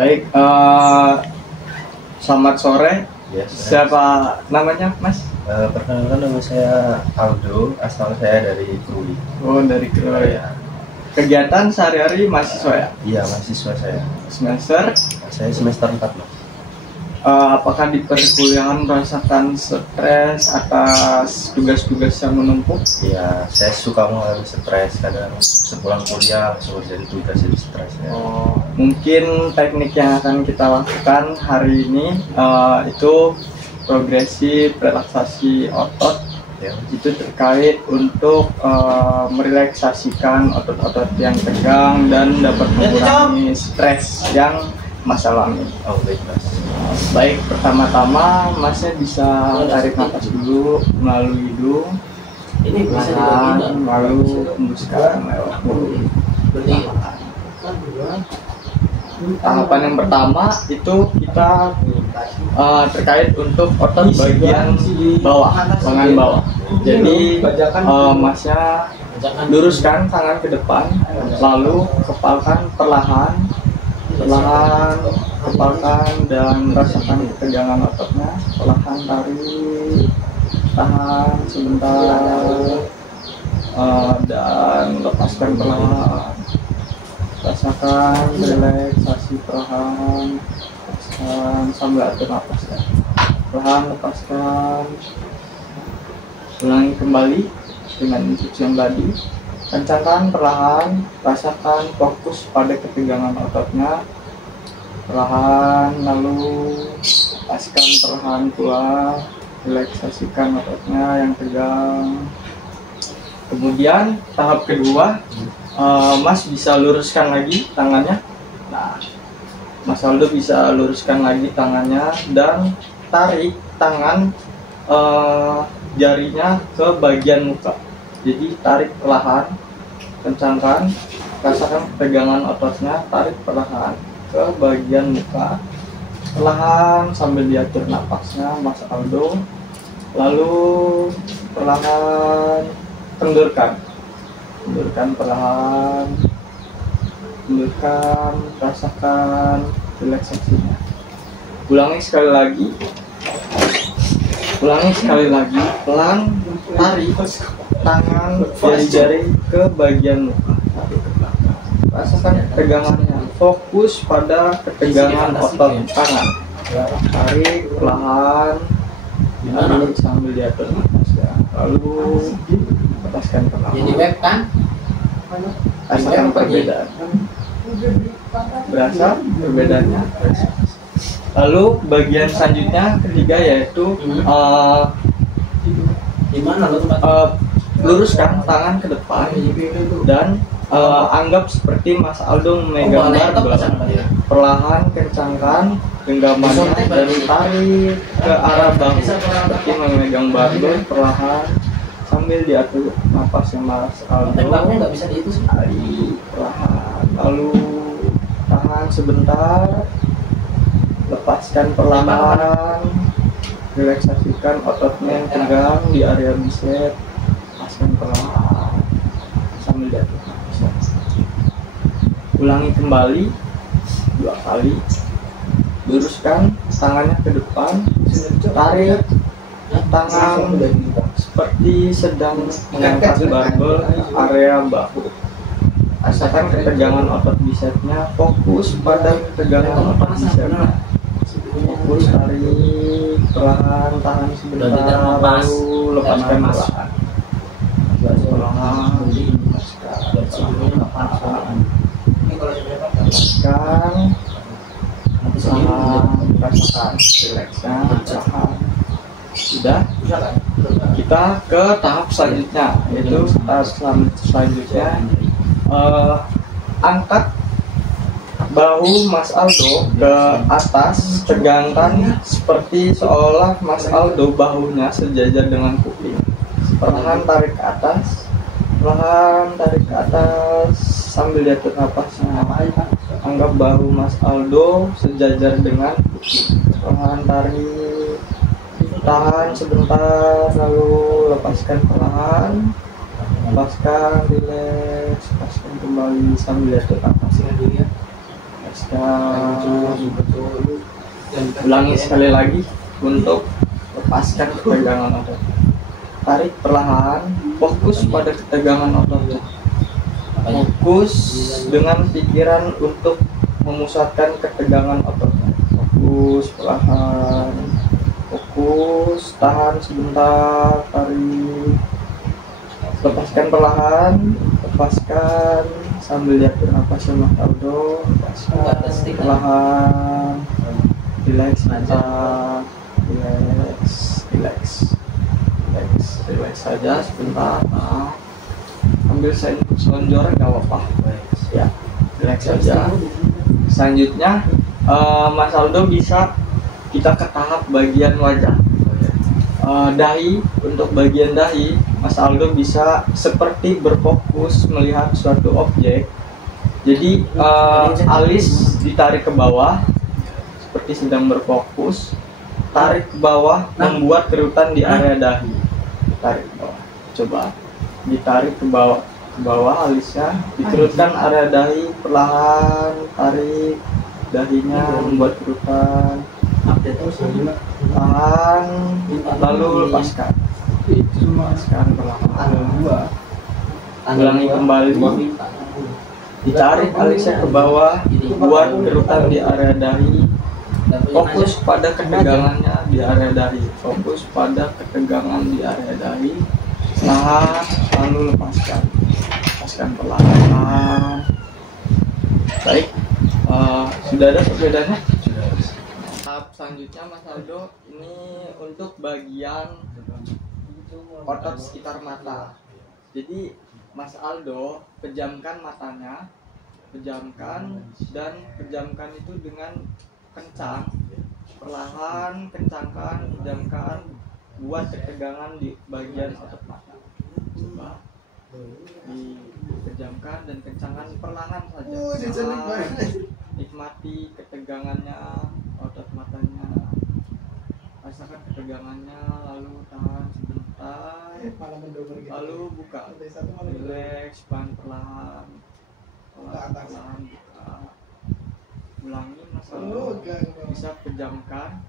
Baik, selamat sore. Yes, Siapa namanya, Mas? perkenalkan nama saya Aldo, asal saya dari Krui. Oh, dari Krui. Kegiatan sehari-hari mahasiswa ya? Iya, mahasiswa saya. Semester? Saya semester 4, Mas. Apakah di perkuliahan merasakan stres atas tugas-tugas yang menumpuk? Iya, saya suka mengalami stres, kadang sepulang kuliah langsung jadi tugas jadi stres ya. Mungkin teknik yang akan kita lakukan hari ini itu progresif relaksasi otot Ya. itu terkait untuk merelaksasikan otot-otot yang tegang dan dapat mengurangi stres yang Mas alami. Oh, baik, Mas. Baik, pertama-tama Masnya bisa tarik nafas dulu melalui hidung. Ini bisa Perlahan, lalu hembuskan lewat mulut. Tahapan yang pertama itu kita terkait untuk otot bagian bawah, lengan bawah. Jadi Masnya luruskan tangan ke depan, lalu kepalkan perlahan, kepalkan dan rasakan ketegangan ototnya. Perlahan tarik, tahan sebentar, dan lepaskan perlahan. Rasakan relaksasi perlahan, lepaskan sambil atur nafas ya. Perlahan lepaskan. Ulangi kembali dengan instruksi yang tadi. Kencangkan perlahan, rasakan fokus pada ketegangan ototnya. Perlahan, lalu lepaskan perlahan pula, relaksasikan ototnya yang tegang. Kemudian tahap kedua, Mas bisa luruskan lagi tangannya. Nah, Mas Aldo bisa luruskan lagi tangannya dan tarik tangan jarinya ke bagian muka. Jadi tarik perlahan, kencangkan, rasakan ketegangan ototnya, tarik perlahan ke bagian muka. Perlahan sambil diatur napasnya Mas Aldo. Lalu perlahan kendurkan perlahan, kendurkan, rasakan relaksasinya. Ulangi sekali lagi, pelan, tarik tangan jari-jari ke bagian muka, rasakan ketegangannya, fokus pada ketegangan otot tangan. Tarik perlahan, tarik sambil diatur napasnya, lalu lepaskan perlahan. Jadi web kan? Rasakan perbedaan. Berasa perbedaannya? Lalu bagian selanjutnya ketiga yaitu Di mana lo tempat? luruskan tangan ke depan dan anggap seperti Mas Aldo memegang barbel. Perlahan kencangkan genggamannya dan tarik ke arah bahu seperti memegang barbel. Perlahan sambil diatur napasnya Mas Aldo. Tembaknya nggak bisa dihitung sih. Tarik perlahan, lalu tahan sebentar, lepaskan perlahan, relaksasikan ototnya yang tegang di area bicep. Lepaskan perlahan sambil diatur napasnya. Ulangi kembali 2 kali. Luruskan tangannya ke depan, tarik tangan seperti sedang mengangkat barbel area bahu. Rasakan ketegangan otot bicepnya, fokus pada ketegangan otot bicepnya. Fokus, tarik perlahan, tahan sebentar, lalu lepaskan perlahan. Perlahan, lepaskan, rasakan rileksnya, perlahan. Sudah, kita ke tahap selanjutnya, yaitu tahap selanjutnya angkat bahu Mas Aldo ke atas, tegangkan seperti seolah Mas Aldo bahunya sejajar dengan kuping. Perlahan tarik ke atas, perlahan tarik ke atas sambil diatur napasnya. Anggap bahu Mas Aldo sejajar dengan kuping. Perlahan tarik, tahan sebentar, lalu lepaskan perlahan, lepaskan, relax, lepaskan kembali sambil atur napasnya. Lepaskan, betul. Ulangi sekali lagi untuk lepaskan ketegangan otot. Tarik perlahan, fokus pada ketegangan otot. Fokus dengan pikiran untuk memusatkan ketegangan ototnya. Fokus perlahan, fokus, tahan sebentar, tarik, lepaskan perlahan, lepaskan sambil lihat bernafas Mas Aldo, lepaskan perlahan, relax sebentar, relax saja sebentar. Nah, ambil selonjoran nggak apa-apa ya, relax saja. Selanjutnya Mas Aldo bisa kita ke tahap bagian wajah. Dahi, untuk bagian dahi Mas Aldo bisa seperti berfokus melihat suatu objek. Jadi alis ditarik ke bawah seperti sedang berfokus, tarik ke bawah membuat kerutan di area dahi. Tarik ke bawah, coba ditarik ke bawah alisnya, dikerutkan area dahi perlahan, tarik dahinya membuat kerutan, tahan, lalu lepaskan perlahan, ulangi kembali, ditarik alisnya ke bawah, buat kerutan di area dahi, fokus pada ketegangannya di area dahi, fokus pada ketegangan di area dahi, tahan, lalu lepaskan perlahan. Baik, sudah ada perbedaannya? Tahap selanjutnya Mas Aldo ini untuk bagian otot sekitar mata. Jadi Mas Aldo pejamkan matanya, pejamkan itu dengan kencang, perlahan, kencangkan, pejamkan, buat ketegangan di bagian otot mata. Coba dipejamkan dan kencangkan perlahan saja. Nikmati ketegangannya otot matanya, rasakan ketegangannya, lalu tahan sebentar, lalu buka, relax, perlahan buka. Ulangi Mas Aldo, bisa pejamkan,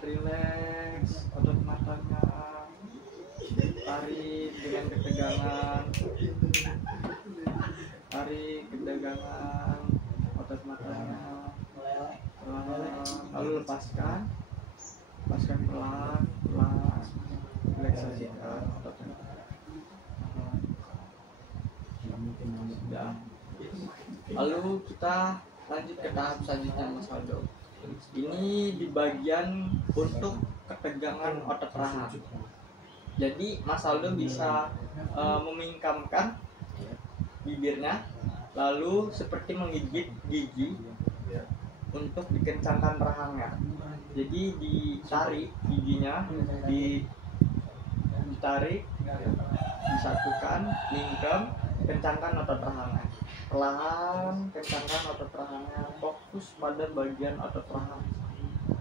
relax otot matanya, tarik dengan ketegangan, otot matanya, lalu lepaskan perlahan, relaksasikan ototnya. Sudah. Lalu kita lanjut ke tahap selanjutnya Mas Aldo. Ini di bagian untuk ketegangan otot rahang. Jadi Mas Aldo bisa memingkamkan bibirnya, lalu seperti menggigit gigi untuk dikencangkan rahangnya. Jadi ditarik giginya, ditarik, disatukan, lingkem, kencangkan otot rahangnya. Perlahan kencangkan otot rahangnya, fokus pada bagian otot rahang,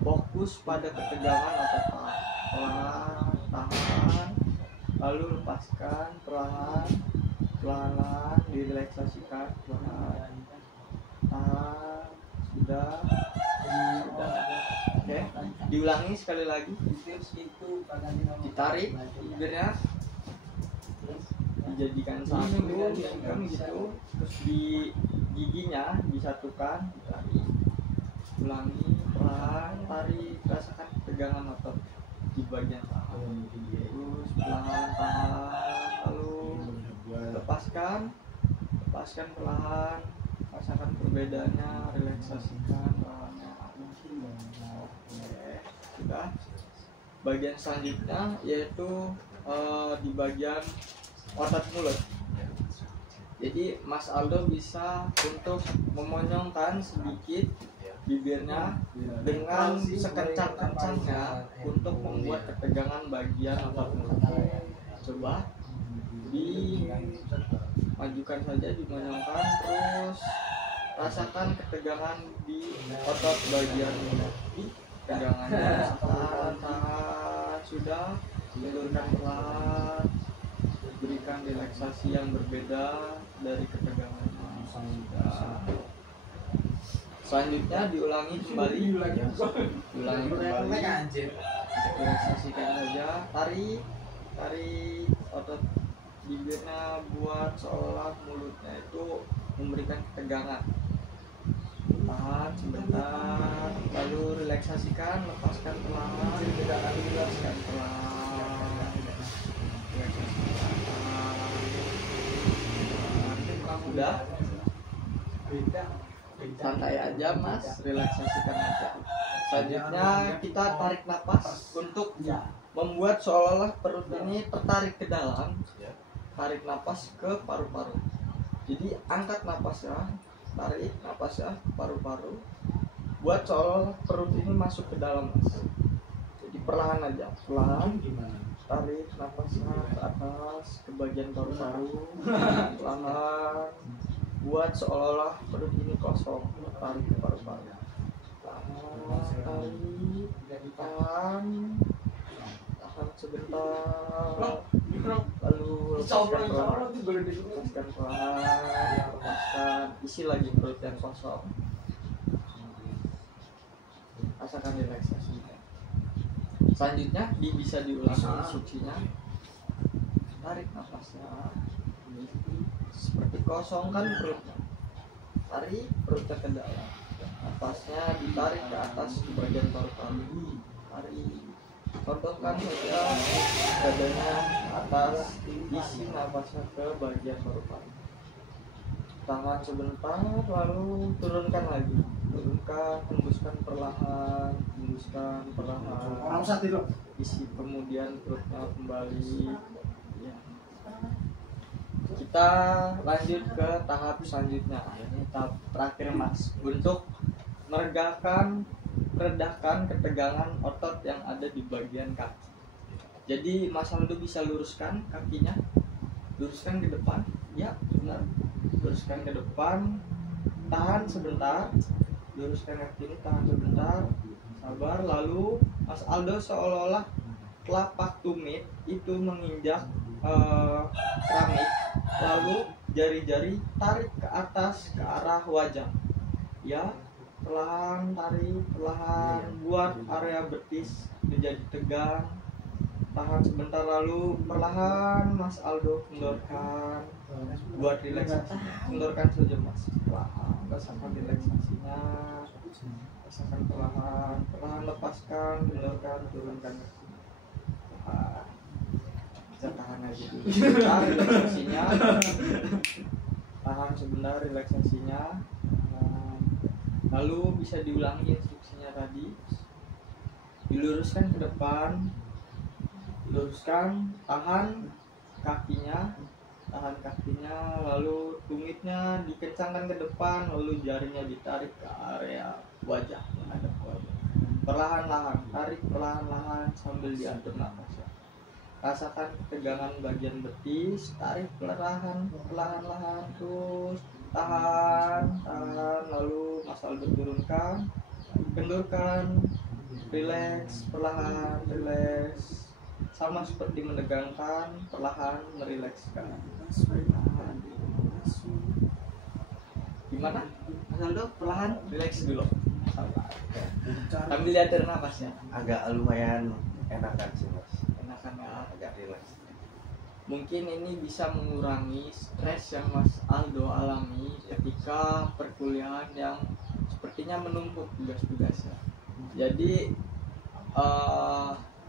fokus pada ketegangan otot rahang. Perlahan, tahan, lalu lepaskan perlahan, direlaksasikan perlahan, tahan, sudah. Oke, diulangi sekali lagi. Ditarik bibirnya, dijadikan satu, lingkam gitu, terus di giginya disatukan, ditarik, ulangi perlahan, tarik, rasakan ketegangan otot di bagian tahan, terus perlahan tahan, lalu lepaskan perlahan, rasakan perbedaannya, relaksasikan perlahannya. Oke, sudah. Bagian selanjutnya yaitu di bagian otot mulut. Jadi Mas Aldo bisa untuk memonyongkan sedikit bibirnya dengan sekencang-kencangnya untuk membuat ketegangan bagian otot mulut. Coba dimajukan saja, dimonyongkan, terus rasakan ketegangan di otot bagian mulut. Tegangannya, tahan, sudah, ulurkan perlahan, berikan relaksasi yang berbeda dari ketegangan. Sudah. Selanjutnya diulangi kembali, diulangi kembali, relaksasikan saja, tarik otot bibirnya buat seolah mulutnya itu memberikan ketegangan. Tahan sebentar, lalu relaksasikan, lepaskan perlahan, lepaskan perlahan, udah santai aja mas, relaksasikan aja. Selanjutnya kita tarik napas untuk membuat seolah-olah perut ini tertarik ke dalam. Tarik napas ke paru-paru. Jadi angkat napasnya, tarik napasnya ke paru-paru. Buat seolah-olah perut ini masuk ke dalam mas. Jadi perlahan aja, perlahan. Tarik napasnya ke atas, ke bagian paru-paru. Perlahan. Buat seolah-olah perut ini kosong. Tarik ke paru-paru. Tarik, tahan sebentar, lalu lepaskan perlahan, lepaskan, isi lagi perut yang kosong. Rasakan relaksasinya. Selanjutnya bisa diulangi instruksinya. Tarik nafasnya, seperti kosongkan perutnya. Tarik perutnya ke dalam. Nafasnya ditarik ke atas di bagian paru-paru. Tarik. Contohkan saja dadanya atas, isi nafasnya ke bagian paru-paru. Tahan sebentar, lalu turunkan lagi. Turunkan, hembuskan perlahan, isi, kemudian perutnya kembali. Ya. Kita lanjut ke tahap selanjutnya. Ini tahap terakhir mas, untuk meredakan ketegangan otot yang ada di bagian kaki. Jadi Mas Aldo bisa luruskan kakinya, luruskan ke depan, ya benar, luruskan ke depan, tahan sebentar, luruskan kaki ini, tahan sebentar, sabar. Lalu Mas Aldo seolah-olah telapak tumit itu menginjak keramik, lalu jari-jari tarik ke atas ke arah wajah, ya. Perlahan tarik, perlahan buat area betis menjadi tegang. Tahan sebentar, lalu perlahan Mas Aldo kendorkan buat relaksasi. Kendorkan saja mas, perlahan, rasakan relaksasinya, rasakan perlahan, lepaskan, kendorkan, turunkan. Bisa tahan aja dulu. Relaksasinya, tahan sebentar relaksasinya. Lalu bisa diulangi instruksinya tadi. Diluruskan ke depan, luruskan, tahan kakinya, lalu tumitnya dikencangkan ke depan, lalu jarinya ditarik ke area wajah yang ada wajah. Perlahan-lahan, tarik perlahan-lahan sambil diatur nafasnya. Rasakan ketegangan bagian betis, tarik perlahan-lahan terus. Tahan, lalu Mas Aldo turunkan, kendurkan, relax, perlahan, relax, sama seperti menegangkan, perlahan merilekskan. Gimana? Mas Aldo, perlahan, relax dulu. Sambil diatur nafasnya. Agak lumayan enakan sih mas. Enakan ya? Agak relax. Mungkin ini bisa mengurangi stres yang Mas Aldo alami ketika perkuliahan yang sepertinya menumpuk tugas-tugasnya. Jadi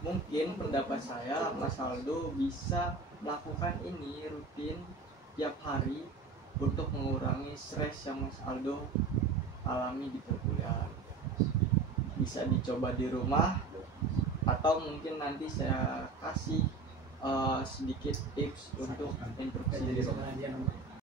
mungkin pendapat saya Mas Aldo bisa melakukan ini rutin tiap hari untuk mengurangi stres yang Mas Aldo alami di perkuliahan. Bisa dicoba di rumah, atau mungkin nanti saya kasih sedikit tips untuk instruksi di rumah.